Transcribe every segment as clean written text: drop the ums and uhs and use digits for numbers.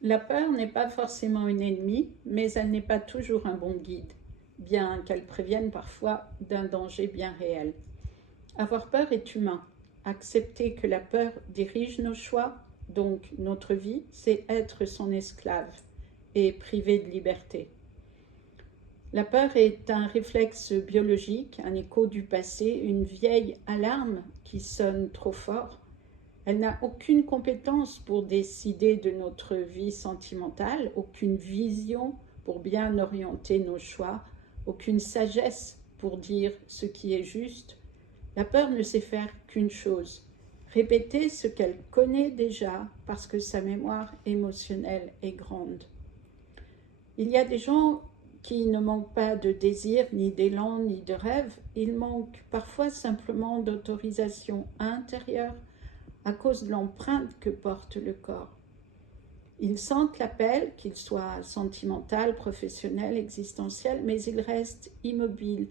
La peur n'est pas forcément une ennemie, mais elle n'est pas toujours un bon guide, bien qu'elle prévienne parfois d'un danger bien réel. Avoir peur est humain. Accepter que la peur dirige nos choix, donc notre vie, c'est être son esclave et privé de liberté. La peur est un réflexe biologique, un écho du passé, une vieille alarme qui sonne trop fort. Elle n'a aucune compétence pour décider de notre vie sentimentale, aucune vision pour bien orienter nos choix, aucune sagesse pour dire ce qui est juste. La peur ne sait faire qu'une chose, répéter ce qu'elle connaît déjà parce que sa mémoire émotionnelle est grande. Il y a des gens qui ne manquent pas de désir, ni d'élan, ni de rêve, ils manquent parfois simplement d'autorisation intérieure à cause de l'empreinte que porte le corps. Ils sentent l'appel, qu'il soit sentimental, professionnel, existentiel, mais ils restent immobiles,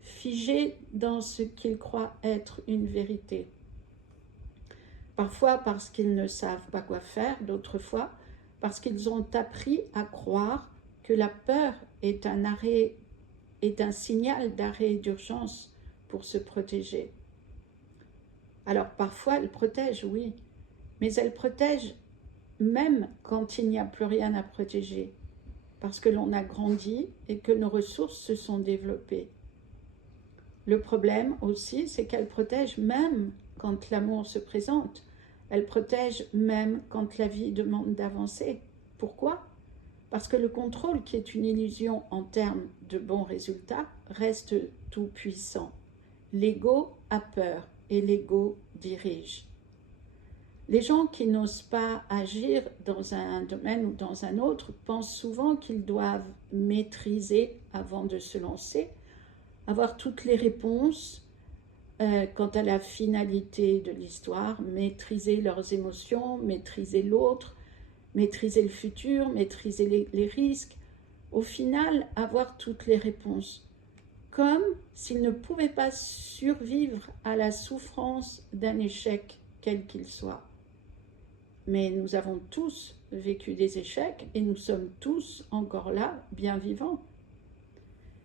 figés dans ce qu'ils croient être une vérité. Parfois parce qu'ils ne savent pas quoi faire, d'autres fois parce qu'ils ont appris à croire que la peur est un signal d'arrêt d'urgence pour se protéger. Alors parfois elle protège, oui, mais elle protège même quand il n'y a plus rien à protéger, parce que l'on a grandi et que nos ressources se sont développées. Le problème aussi, c'est qu'elle protège même quand l'amour se présente. Elle protège même quand la vie demande d'avancer. Pourquoi ? Parce que le contrôle, qui est une illusion en termes de bons résultats, reste tout puissant. L'ego a peur et l'ego dirige. Les gens qui n'osent pas agir dans un domaine ou dans un autre pensent souvent qu'ils doivent maîtriser avant de se lancer, avoir toutes les réponses quant à la finalité de l'histoire, maîtriser leurs émotions, maîtriser l'autre, maîtriser le futur, maîtriser les risques. Au final, avoir toutes les réponses, comme s'ils ne pouvaient pas survivre à la souffrance d'un échec, quel qu'il soit. Mais nous avons tous vécu des échecs et nous sommes tous encore là, bien vivants.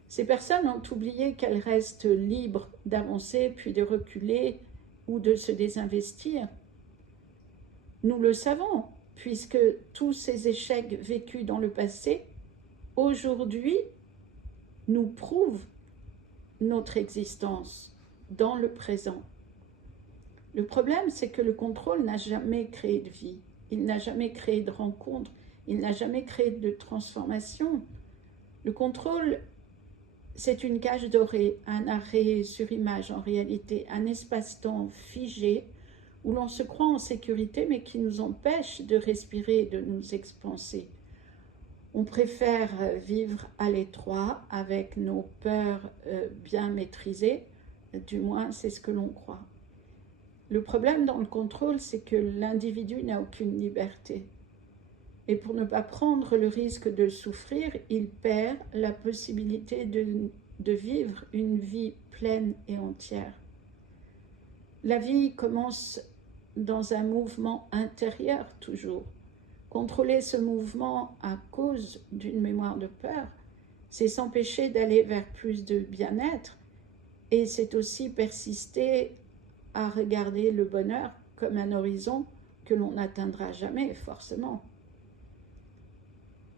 Ces personnes ont oublié qu'elles restent libres d'avancer, puis de reculer ou de se désinvestir. Nous le savons, puisque tous ces échecs vécus dans le passé, aujourd'hui, nous prouvent notre existence dans le présent. Le problème, c'est que le contrôle n'a jamais créé de vie, il n'a jamais créé de rencontre, il n'a jamais créé de transformation. Le contrôle, c'est une cage dorée, un arrêt sur image en réalité, un espace-temps figé où l'on se croit en sécurité mais qui nous empêche de respirer, de nous expanser. On préfère vivre à l'étroit avec nos peurs bien maîtrisées, du moins c'est ce que l'on croit. Le problème dans le contrôle, c'est que l'individu n'a aucune liberté. Et pour ne pas prendre le risque de souffrir, il perd la possibilité de vivre une vie pleine et entière. La vie commence dans un mouvement intérieur toujours. Contrôler ce mouvement à cause d'une mémoire de peur, c'est s'empêcher d'aller vers plus de bien-être et c'est aussi persister à regarder le bonheur comme un horizon que l'on n'atteindra jamais forcément.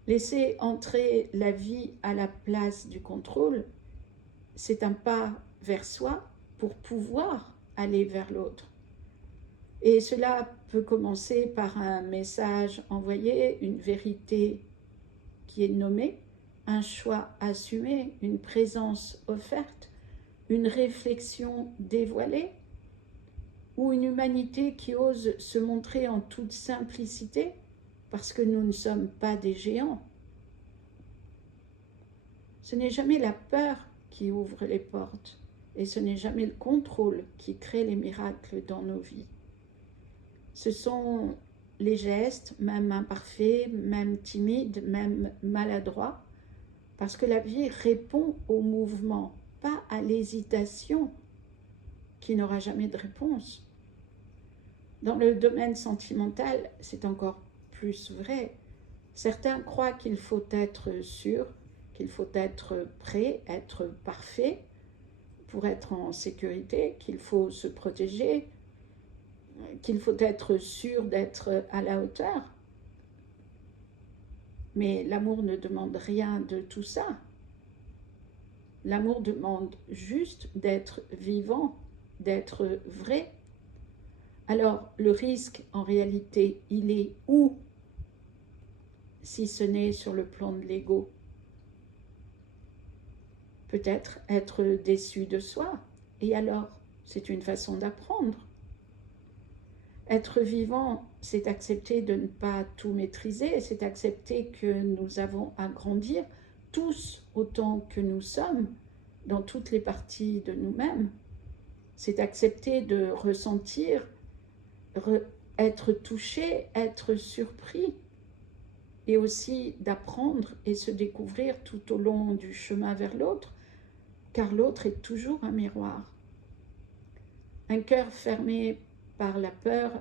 Laisser entrer la vie à la place du contrôle, c'est un pas vers soi pour pouvoir aller vers l'autre. Et cela peut commencer par un message envoyé, une vérité qui est nommée, un choix assumé, une présence offerte, une réflexion dévoilée, ou une humanité qui ose se montrer en toute simplicité parce que nous ne sommes pas des géants. Ce n'est jamais la peur qui ouvre les portes et ce n'est jamais le contrôle qui crée les miracles dans nos vies. Ce sont les gestes, même imparfaits, même timides, même maladroits, parce que la vie répond au mouvement, pas à l'hésitation qui n'aura jamais de réponse. Dans le domaine sentimental, c'est encore plus vrai. Certains croient qu'il faut être sûr, qu'il faut être prêt, être parfait pour être en sécurité, qu'il faut se protéger, qu'il faut être sûr d'être à la hauteur. Mais l'amour ne demande rien de tout ça. L'amour demande juste d'être vivant, d'être vrai. Alors, le risque, en réalité, il est où, si ce n'est sur le plan de l'ego? Peut-être être déçu de soi. Et alors, c'est une façon d'apprendre. Être vivant, c'est accepter de ne pas tout maîtriser, c'est accepter que nous avons à grandir tous autant que nous sommes dans toutes les parties de nous-mêmes. C'est accepter de ressentir, être touché, être surpris et aussi d'apprendre et se découvrir tout au long du chemin vers l'autre, car l'autre est toujours un miroir. Un cœur fermé par la peur,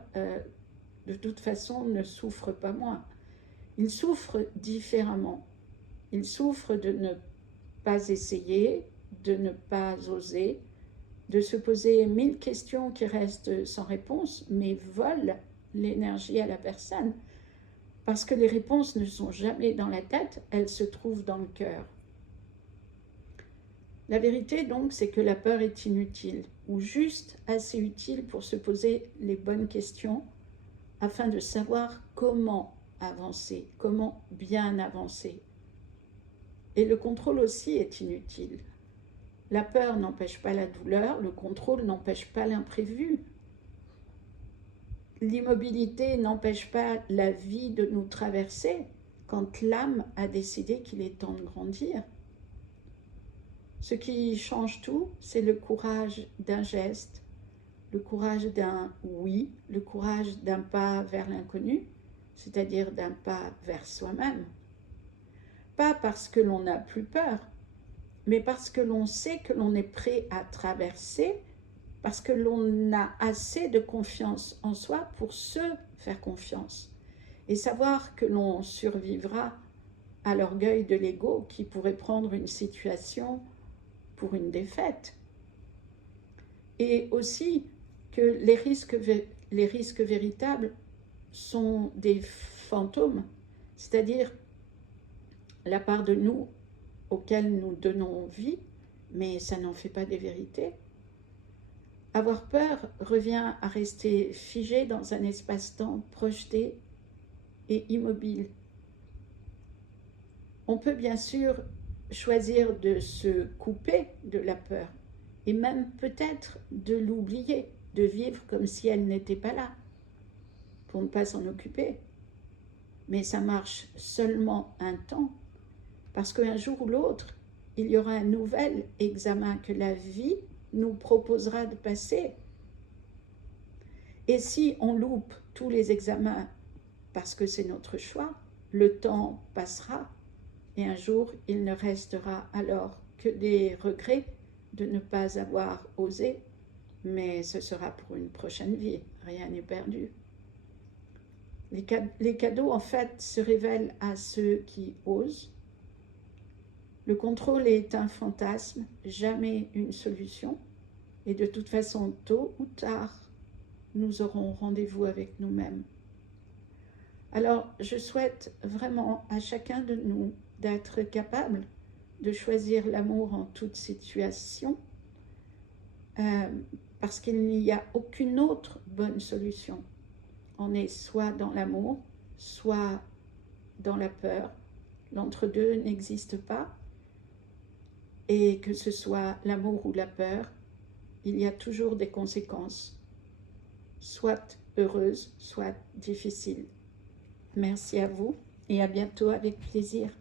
de toute façon, ne souffre pas moins. Il souffre différemment. Il souffre de ne pas essayer, de ne pas oser, de se poser 1000 questions qui restent sans réponse, mais volent l'énergie à la personne. Parce que les réponses ne sont jamais dans la tête, elles se trouvent dans le cœur. La vérité donc, c'est que la peur est inutile, ou juste assez utile pour se poser les bonnes questions afin de savoir comment avancer, comment bien avancer. Et le contrôle aussi est inutile. La peur n'empêche pas la douleur, le contrôle n'empêche pas l'imprévu. L'immobilité n'empêche pas la vie de nous traverser quand l'âme a décidé qu'il est temps de grandir. Ce qui change tout, c'est le courage d'un geste, le courage d'un oui, le courage d'un pas vers l'inconnu, c'est-à-dire d'un pas vers soi-même. Pas parce que l'on n'a plus peur, mais parce que l'on sait que l'on est prêt à traverser, parce que l'on a assez de confiance en soi pour se faire confiance et savoir que l'on survivra à l'orgueil de l'ego qui pourrait prendre une situation pour une défaite. Et aussi que les risques véritables sont des fantômes, c'est-à-dire la part de nous auquel nous donnons vie, mais ça n'en fait pas des vérités. Avoir peur revient à rester figé dans un espace-temps projeté et immobile. On peut bien sûr choisir de se couper de la peur et même peut-être de l'oublier, de vivre comme si elle n'était pas là, pour ne pas s'en occuper. Mais ça marche seulement un temps, parce qu'un jour ou l'autre, il y aura un nouvel examen que la vie nous proposera de passer. Et si on loupe tous les examens parce que c'est notre choix, le temps passera et un jour il ne restera alors que des regrets de ne pas avoir osé, mais ce sera pour une prochaine vie, rien n'est perdu. Les cadeaux en fait se révèlent à ceux qui osent. Le contrôle est un fantasme, jamais une solution. Et de toute façon, tôt ou tard, nous aurons rendez-vous avec nous-mêmes. Alors, je souhaite vraiment à chacun de nous d'être capable de choisir l'amour en toute situation, parce qu'il n'y a aucune autre bonne solution. On est soit dans l'amour, soit dans la peur. L'entre-deux n'existe pas. Et que ce soit l'amour ou la peur, il y a toujours des conséquences, soit heureuses, soit difficiles. Merci à vous et à bientôt avec plaisir.